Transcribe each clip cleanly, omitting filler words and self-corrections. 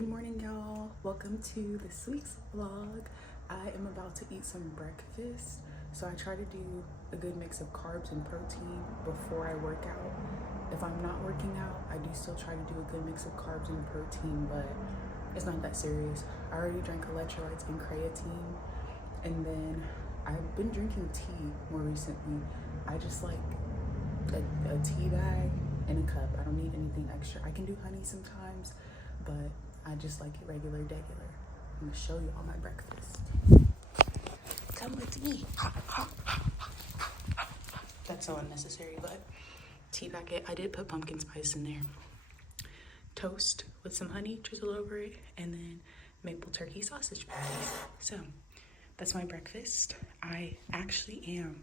Good morning, y'all. Welcome to this week's vlog. I am about to eat some breakfast. So I try to do a good mix of carbs and protein before I work out. If I'm not working out, I do still try to do a good mix of carbs and protein, but it's not that serious. I already drank electrolytes and creatine, and then I've been drinking tea more recently. I just like a tea bag and a cup. I don't need anything extra. I can do honey sometimes, but I just like it regular. I'm gonna show you all my breakfast. Come with me. That's so unnecessary, but tea packet. I did put pumpkin spice in there. Toast with some honey drizzled over it, and then maple turkey sausage patties. So that's my breakfast. I actually am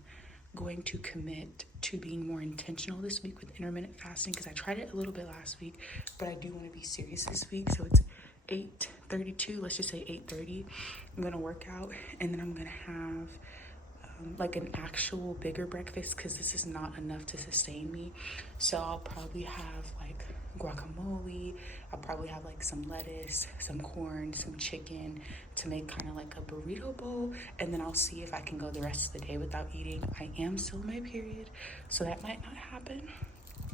going to commit to being more intentional this week with intermittent fasting because I tried it a little bit last week, but I do want to be serious this week. So it's 8:32, let's just say 8:30. I'm gonna work out, and then I'm gonna have like an actual bigger breakfast because this is not enough to sustain me. So I'll probably have like guacamole. I'll probably have like some lettuce, some corn, some chicken to make kind of like a burrito bowl, and then I'll see if I can go the rest of the day without eating. I am still in my period, so that might not happen,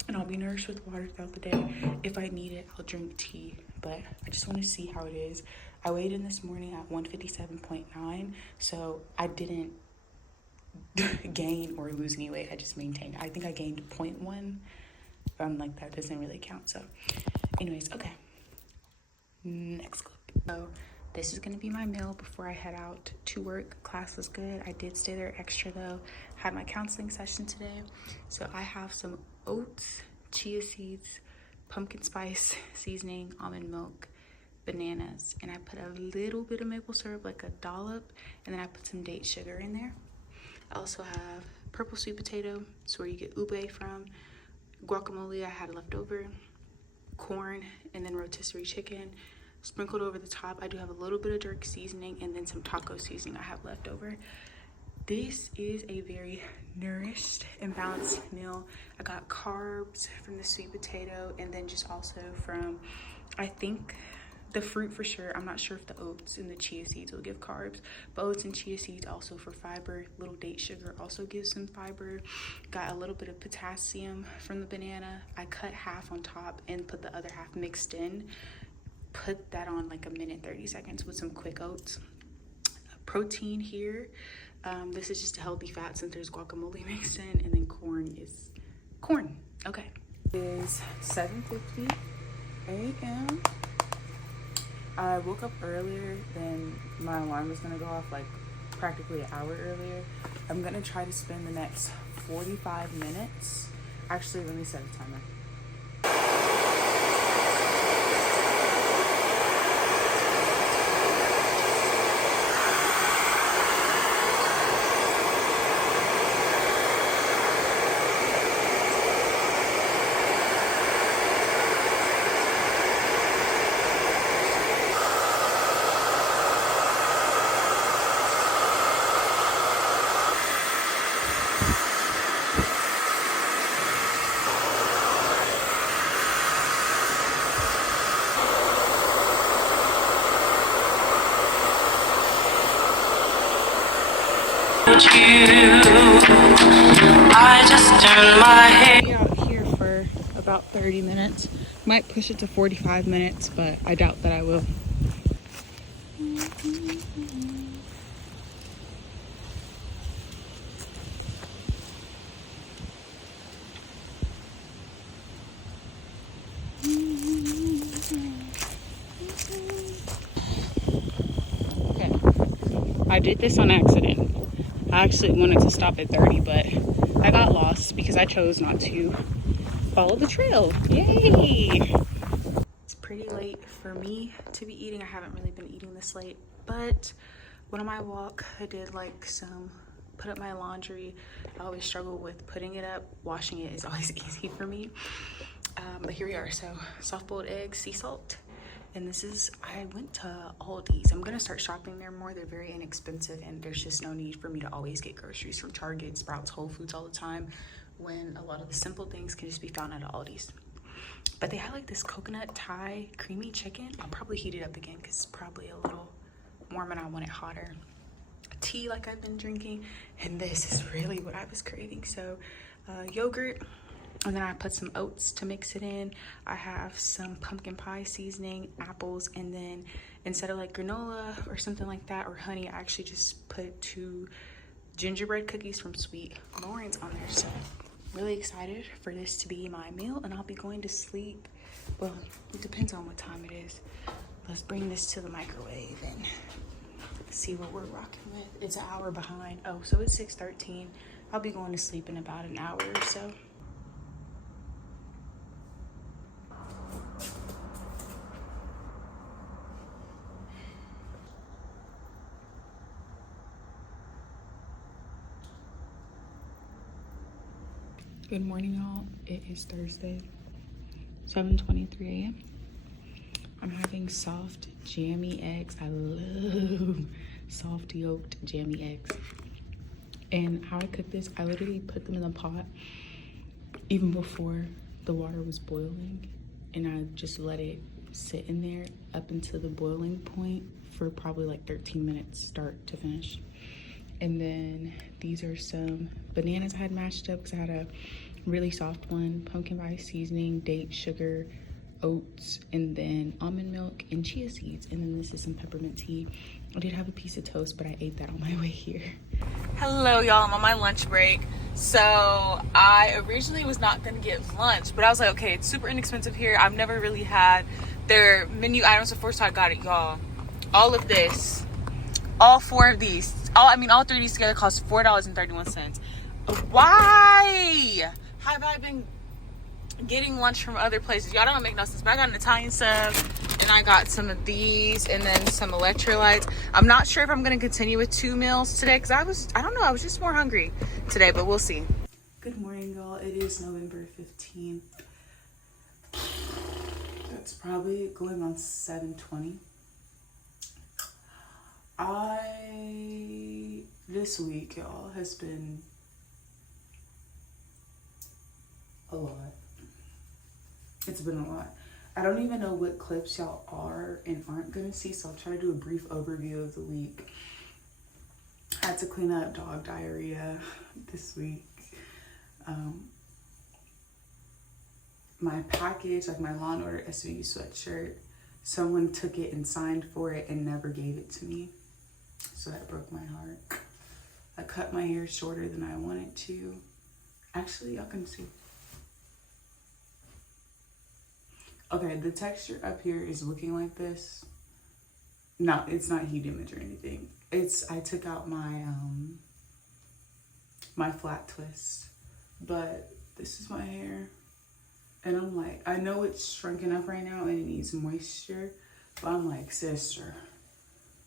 and I'll be nourished with water throughout the day. If I need it, I'll drink tea, but I just want to see how it is. I weighed in this morning at 157.9, so I didn't gain or lose any weight. I just maintained. I think I gained 0.1. Like that doesn't really count. So anyways, okay, next clip. So this is gonna be my meal before I head out to work. Class was good. I did stay there extra though. Had my counseling session today. So I have some oats, chia seeds, pumpkin spice seasoning, almond milk, bananas, and I put a little bit of maple syrup, like a dollop, and then I put some date sugar in there. I also have purple sweet potato, it's where you get ube from, guacamole I had left over, corn, and then rotisserie chicken sprinkled over the top. I do have a little bit of jerk seasoning and then some taco seasoning I have left over. This is a very nourished and balanced meal. I got carbs from the sweet potato, and then just also from, I think, the fruit for sure. I'm not sure if the oats and the chia seeds will give carbs, but oats and chia seeds also for fiber. Little date sugar also gives some fiber. Got a little bit of potassium from the banana. I cut half on top and put the other half mixed in. Put that on like a minute, 30 seconds with some quick oats. Protein here. This is just a healthy fat since there's guacamole mixed in, and then corn is corn. Okay. It is 7:50 a.m. I woke up earlier than my alarm was gonna go off, like practically an hour earlier. I'm gonna try to spend the next 45 minutes. Actually, let me set a timer. I just turned my head. I'll be out here for about 30 minutes. Might push it to 45 minutes, but I doubt that I will. Okay, I did this on accident. I actually wanted to stop at 30, but I got lost because I chose not to follow the trail. Yay! It's pretty late for me to be eating. I haven't really been eating this late, but when on my walk, I did like put up my laundry. I always struggle with putting it up. Washing it is always easy for me. But here we are. So soft boiled eggs, sea salt. And this is, I went to Aldi's. I'm gonna start shopping there more. They're very inexpensive, and there's just no need for me to always get groceries from Target, Sprouts, Whole Foods all the time, when a lot of the simple things can just be found at Aldi's. But they had like this coconut Thai creamy chicken. I'll probably heat it up again because it's probably a little warm and I want it hotter. Tea like I've been drinking, and this is really what I was craving. So yogurt, and then I put some oats to mix it in. I have some pumpkin pie seasoning, apples, and then instead of like granola or something like that or honey, I actually just put 2 gingerbread cookies from Sweet Lawrence on there. So really excited for this to be my meal, and I'll be going to sleep. Well, it depends on what time it is. Let's bring this to the microwave and see what we're rocking with. It's an hour behind. Oh, so it's 6:13. I'll be going to sleep in about an hour or so. Good morning, y'all. It is Thursday, 7:23 a.m. I'm having soft jammy eggs. I love soft yolked jammy eggs. And how I cook this, I literally put them in the pot even before the water was boiling, and I just let it sit in there up until the boiling point for probably like 13 minutes start to finish. And then these are some bananas I had mashed up because I had a really soft one, pumpkin pie seasoning, date, sugar, oats, and then almond milk and chia seeds. And then this is some peppermint tea. I did have a piece of toast, but I ate that on my way here. Hello, y'all. I'm on my lunch break. So I originally was not gonna get lunch, but I was like, okay, it's super inexpensive here. I've never really had their menu items before, so I got it, y'all. All of this, all 4 of these, all 3 of these together cost $4.31. Why have I been getting lunch from other places? Y'all don't make no sense. But I got an Italian sub, and I got some of these, and then some electrolytes. I'm not sure if I'm going to continue with 2 meals today because I was just more hungry today, but we'll see. Good morning, y'all. It is November 15th. That's probably going on 7:20. This week, y'all, has been a lot. It's been a lot. I don't even know what clips y'all are and aren't gonna see, so I'll try to do a brief overview of the week. I had to clean up dog diarrhea this week. My package, like my Law & Order SVU sweatshirt, someone took it and signed for it and never gave it to me. So that broke my heart. I cut my hair shorter than I wanted to. Actually, y'all can see. Okay, the texture up here is looking like this. No, it's not heat image or anything. I took out my my flat twist, but this is my hair. And I'm like, I know it's shrunken up right now and it needs moisture, but I'm like, sister,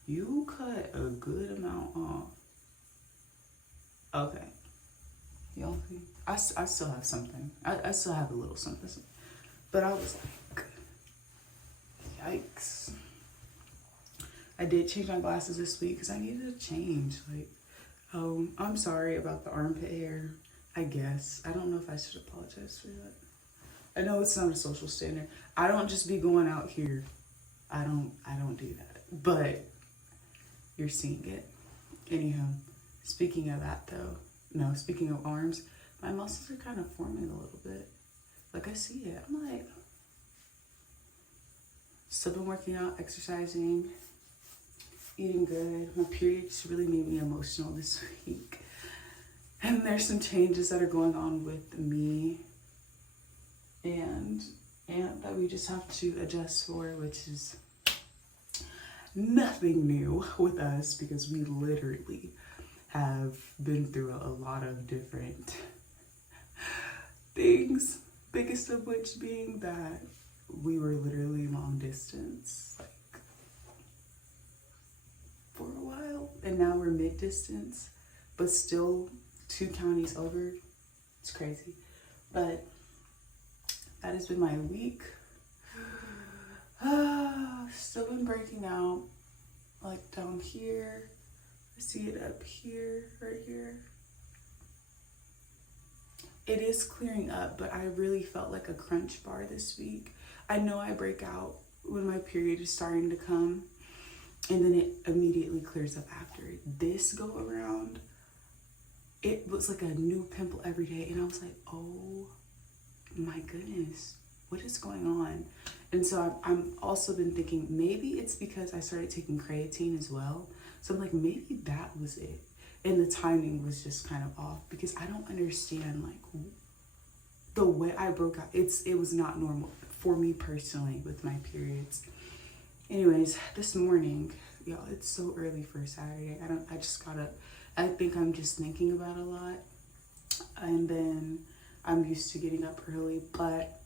you cut a good amount off. Okay. Y'all see? I still have something. I still have a little something. But I was like, yikes. I did change my glasses this week because I needed a change. Like, I'm sorry about the armpit hair, I guess. I don't know if I should apologize for that. I know it's not a social standard. I don't just be going out here. I don't do that. But you're seeing it. Anyhow, speaking of that though, no, speaking of arms, my muscles are kind of forming a little bit. Like I see it. I'm like, still been working out, exercising, eating good. My period just really made me emotional this week. And there's some changes that are going on with me and that we just have to adjust for, which is nothing new with us because we literally have been through a lot of different things. Biggest of which being that we were literally long distance, like, for a while, and now we're mid distance, but still 2 counties over. It's crazy. But that has been my week. Still been breaking out, like down here. I see it up here, right here. it is clearing up, but I really felt like a crunch bar this week. I know I break out when my period is starting to come, and then it immediately clears up after. This go around, it was like a new pimple every day, and I was like, oh my goodness, what is going on? And so I'm also been thinking maybe it's because I started taking creatine as well. So I'm like, maybe that was it. And the timing was just kind of off, because I don't understand like the way I broke out. It was not normal for me personally with my periods. Anyways, this morning, y'all, it's so early for a Saturday. I just got up. I think I'm just thinking about a lot, and then I'm used to getting up early, but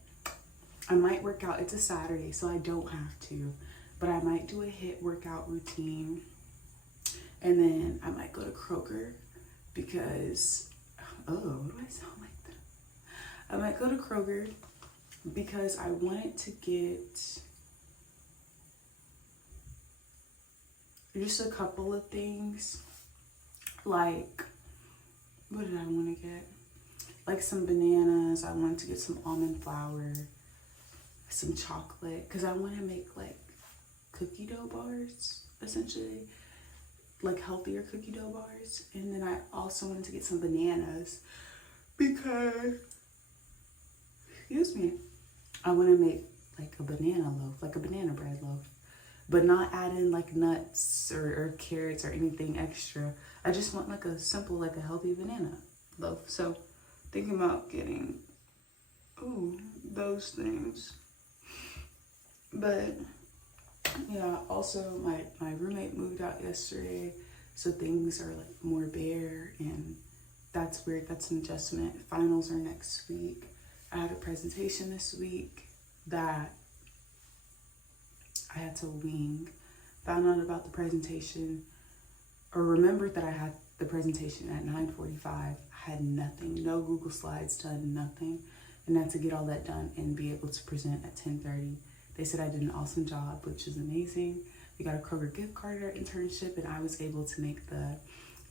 I might work out. It's a Saturday, so I don't have to, but I might do a HIIT workout routine, and then I might go to Kroger because, oh, what do I sound like that? I might go to Kroger because I wanted to get just a couple of things. Like, what did I want to get? Like some bananas. I wanted to get some almond flour, some chocolate, because I want to make like cookie dough bars, essentially, like healthier cookie dough bars. And then I also wanted to get some bananas because, excuse me, I want to make like a banana loaf, like a banana bread loaf, but not add in like nuts or carrots or anything extra. I just want like a simple, like a healthy banana loaf. So thinking about getting, those things. But yeah, also my roommate moved out yesterday, so things are like more bare, and that's weird. That's an adjustment. Finals are next week. I had a presentation this week that I had to wing. Found out about the presentation, or remembered that I had the presentation at 9:45. I had nothing, no Google Slides done, nothing. And I had to get all that done and be able to present at 10:30. They said I did an awesome job, which is amazing. We got a Kroger gift card at our internship, and I was able to make the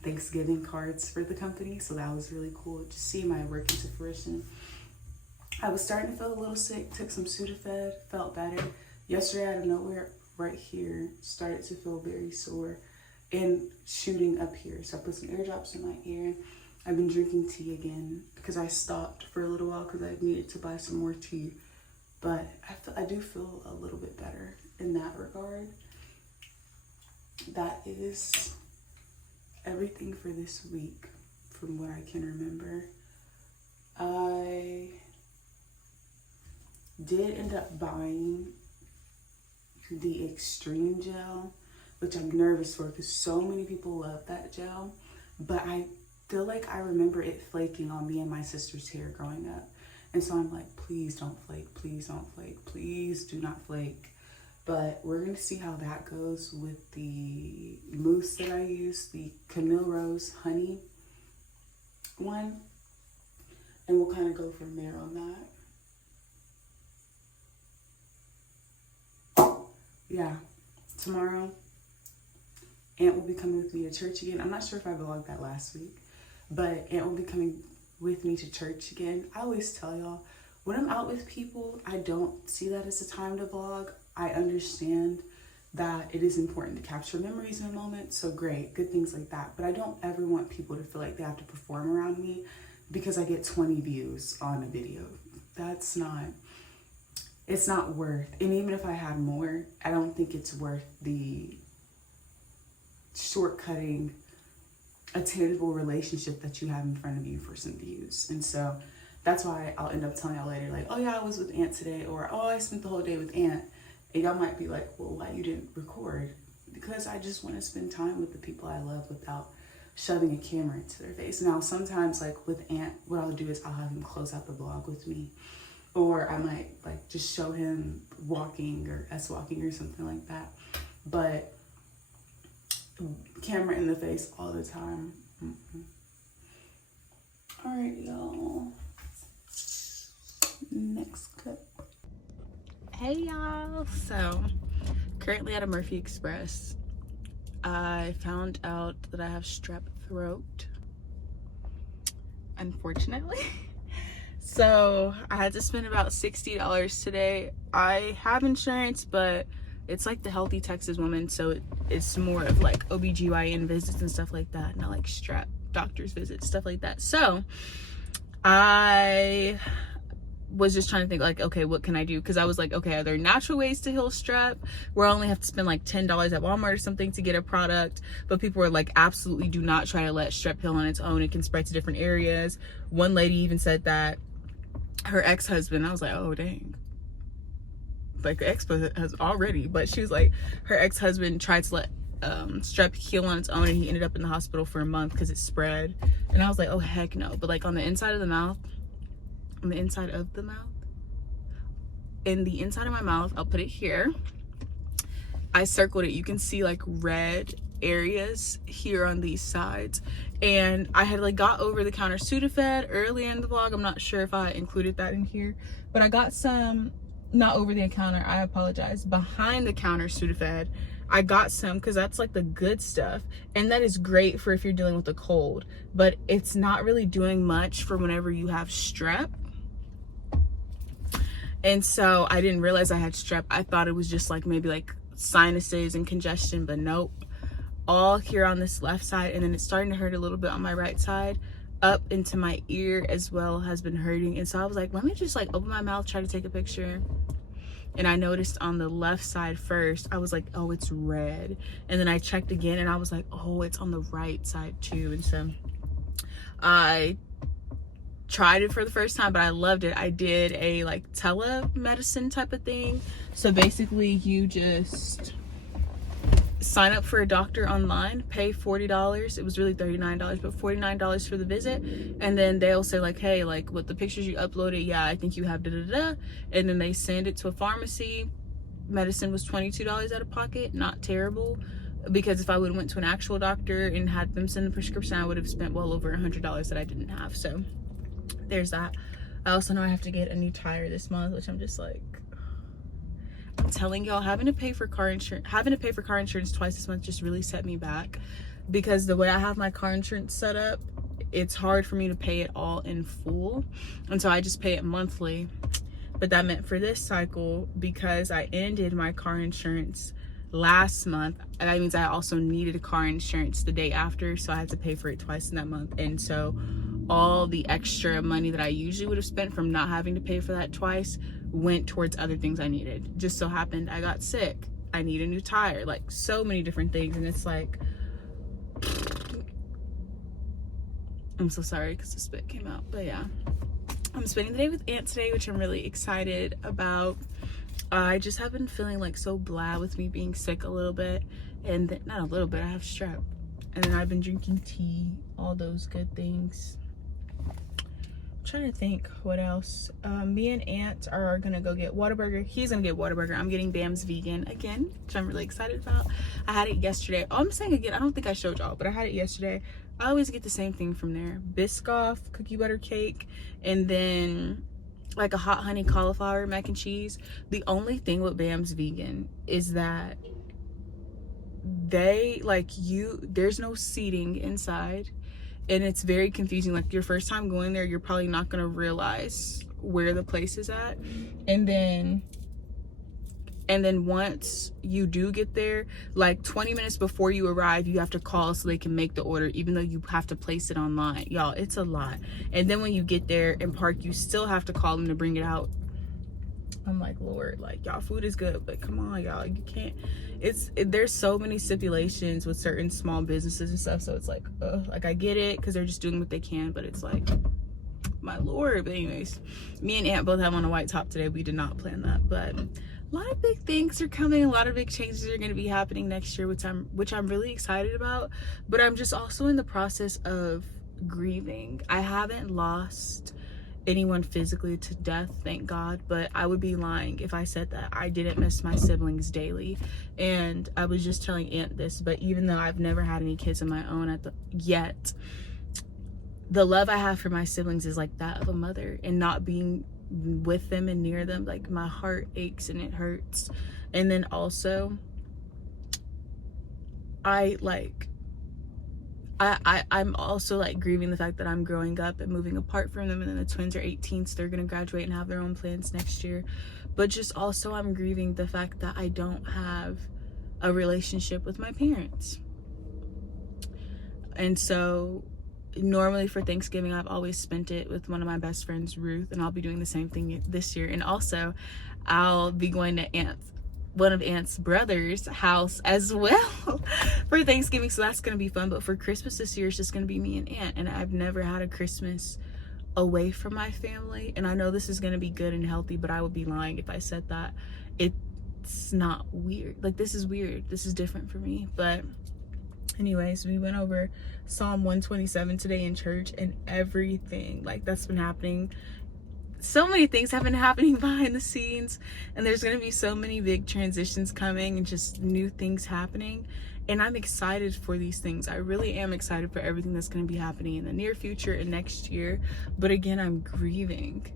Thanksgiving cards for the company. So that was really cool to see my work into fruition. I was starting to feel a little sick, took some Sudafed, felt better. Yesterday, out of nowhere, right here, started to feel very sore and shooting up here. So I put some ear drops in my ear. I've been drinking tea again because I stopped for a little while because I needed to buy some more tea. But I do feel a little bit better in that regard. That is everything for this week from what I can remember. I did end up buying the Extreme gel, which I'm nervous for because so many people love that gel. But I feel like I remember it flaking on me and my sister's hair growing up. And so I'm like, please don't flake, please don't flake, please do not flake. But we're gonna see how that goes with the mousse that I use, the Camille Rose Honey one. And we'll kind of go from there on that. Yeah, tomorrow, Aunt will be coming with me to church again. I'm not sure if I vlogged that last week, but Aunt will be coming with me to church again. I always tell y'all, when I'm out with people, I don't see that as a time to vlog. I understand that it is important to capture memories in a moment, so great, good things like that. But I don't ever want people to feel like they have to perform around me because I get 20 views on a video. That's not, it's not worth, and even if I had more, I don't think it's worth the shortcutting a tangible relationship that you have in front of you for some views. And so that's why I'll end up telling y'all later, like, oh yeah, I was with Aunt today, or oh, I spent the whole day with Aunt. And y'all might be like, well, why you didn't record? Because I just want to spend time with the people I love without shoving a camera into their face. Now, sometimes like with Aunt, what I'll do is I'll have him close out the vlog with me. Or I might like just show him walking or us walking or something like that. But camera in the face all the time. All right, y'all. Next clip. Hey, y'all. So, currently at a Murphy Express. I found out that I have strep throat. Unfortunately. So I had to spend about $60 today. I have insurance, but it's like the Healthy Texas Woman, so it's more of like OBGYN visits and stuff like that, not like strep doctor's visits, stuff like that. So I was just trying to think like, okay, what can I do? Because I was like, okay, are there natural ways to heal strep where I only have to spend like $10 at Walmart or something to get a product? But people were like, absolutely do not try to let strep heal on its own. It can spread to different areas. One lady even said that her ex-husband, I was like, oh dang, like the ex-husband has already, but she was like, her ex-husband tried to let strep heal on its own, and he ended up in the hospital for a month because it spread. And I was like, oh heck no. But like on the inside of the mouth, in the inside of my mouth, I'll put it here, I circled it. You can see like red areas here on these sides, and I had like got over the counter Sudafed early in the vlog. I'm not sure if I included that in here, but I got some, not over the counter, I apologize, behind the counter Sudafed. I got some because that's like the good stuff, and that is great for if you're dealing with a cold, but it's not really doing much for whenever you have strep. And so I didn't realize I had strep. I thought it was just like maybe like sinuses and congestion, but nope. All here on this left side, and then it's starting to hurt a little bit on my right side. Up into my ear as well has been hurting. And so I was like, let me just like open my mouth, try to take a picture. And I noticed on the left side first, I was like, oh, it's red. And then I checked again and I was like, oh, it's on the right side too. And so I tried it for the first time, but I loved it. I did a like telemedicine type of thing. So basically you just sign up for a doctor online, pay $40. It was really $39, but $49 for the visit. And then they'll say like, hey, like with the pictures you uploaded, yeah, I think you have da-da-da. And then they send it to a pharmacy. Medicine was $22 out of pocket, not terrible. Because if I would have went to an actual doctor and had them send the prescription, I would have spent well over $100 that I didn't have. So there's that. I also know I have to get a new tire this month, which I'm just like, I'm telling y'all, having to pay for car insurance twice this month just really set me back, because the way I have my car insurance set up, it's hard for me to pay it all in full, and so I just pay it monthly. But that meant for this cycle, because I ended my car insurance last month, that means I also needed a car insurance the day after, so I had to pay for it twice in that month. And so all the extra money that I usually would have spent from not having to pay for that twice went towards other things I needed. Just so happened I got sick, I need a new tire, like so many different things. And it's like, I'm so sorry because the spit came out. But yeah, I'm spending the day with Aunt today, which I'm really excited about. I just have been feeling like so blah with me being sick a little bit, and then, not a little bit, I have strep, and then I've been drinking tea, all those good things. I'm trying to think what else. Me and Aunt are gonna go get Whataburger. He's gonna get Whataburger. I'm getting Bam's Vegan again, which I'm really excited about. I had it yesterday. Oh, I'm saying again, I don't think I showed y'all, but I had it yesterday. I always get the same thing from there: Biscoff cookie butter cake, and then like a hot honey cauliflower mac and cheese. The only thing with Bam's Vegan is that they there's no seating inside, and it's very confusing. Like your first time going there, you're probably not gonna realize where the place is at, and then once you do get there, like 20 minutes before you arrive, you have to call so they can make the order, even though you have to place it online. Y'all, it's a lot. And then when you get there and park, you still have to call them to bring it out. I'm like, Lord, like, y'all, food is good, but come on, y'all, you can't. There's so many stipulations with certain small businesses and stuff, so it's like, like I get it because they're just doing what they can, but it's like, my Lord. But anyways, me and Aunt both have on a white top today. We did not plan that, but a lot of big things are coming. A lot of big changes are going to be happening next year, which I'm really excited about. But I'm just also in the process of grieving. I haven't lost anyone physically to death, thank God, but I would be lying if I said that I didn't miss my siblings daily. And I was just telling Aunt this, but even though I've never had any kids of my own yet, the love I have for my siblings is like that of a mother, and not being with them and near them, like my heart aches and it hurts. And then also I I'm also like grieving the fact that I'm growing up and moving apart from them, and then the twins are 18, so they're gonna graduate and have their own plans next year. But just also I'm grieving the fact that I don't have a relationship with my parents. And so normally for Thanksgiving, I've always spent it with one of my best friends, Ruth, and I'll be doing the same thing this year. And also I'll be going to one of Aunt's brother's house as well for Thanksgiving, so that's gonna be fun. But for Christmas this year, it's just gonna be me and Aunt, and I've never had a Christmas away from my family. And I know this is gonna be good and healthy, but I would be lying if I said that it's not weird. Like, this is weird, this is different for me. But anyways, we went over Psalm 127 today in church, and everything like that's been happening, so many things have been happening behind the scenes, and there's going to be so many big transitions coming and just new things happening, and I'm excited for these things. I really am excited for everything that's going to be happening in the near future and next year. But again, I'm grieving,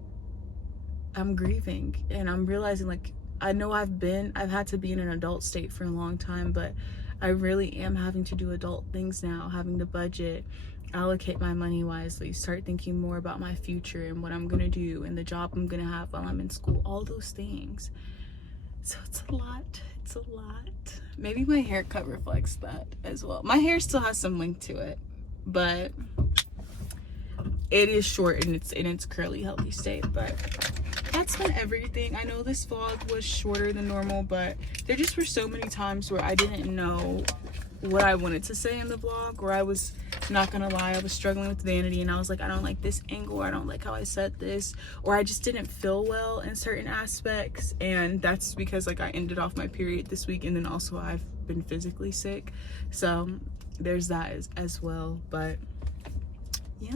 and I'm realizing, like, I know I've had to be in an adult state for a long time, but I really am having to do adult things now, having to budget, allocate my money wisely, start thinking more about my future and what I'm gonna do and the job I'm gonna have while I'm in school, all those things. So it's a lot. Maybe my haircut reflects that as well. My hair still has some length to it, but it is short in its curly, healthy state. But that's been everything. I know this vlog was shorter than normal, but there just were so many times where I didn't know what I wanted to say in the vlog, or I was not gonna lie, I was struggling with vanity, and I was like, I don't like this angle, or I don't like how I said this, or I just didn't feel well in certain aspects. And that's because, like, I ended off my period this week, and then also I've been physically sick, so there's that as well. But yeah,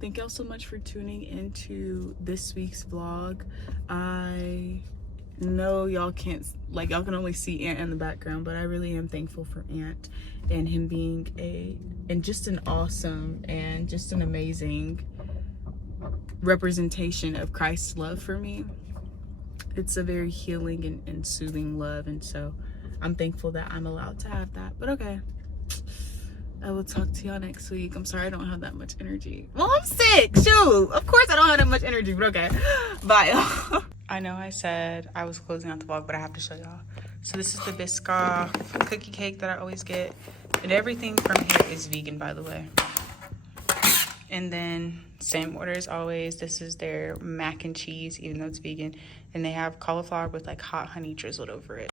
thank y'all so much for tuning into this week's vlog. I know y'all can't, like, y'all can only see Aunt in the background, but I really am thankful for Aunt and him being just an awesome and just an amazing representation of Christ's love for me. It's a very healing and soothing love, and so I'm thankful that I'm allowed to have that. But okay, I will talk to y'all next week. I'm sorry I don't have that much energy. Well, I'm sick, shoot. Of course I don't have that much energy, but okay. Bye, y'all. I know I said I was closing out the vlog, but I have to show y'all. So this is the Biscoff cookie cake that I always get. And everything from here is vegan, by the way. And then same order as always. This is their mac and cheese, even though it's vegan. And they have cauliflower with like hot honey drizzled over it.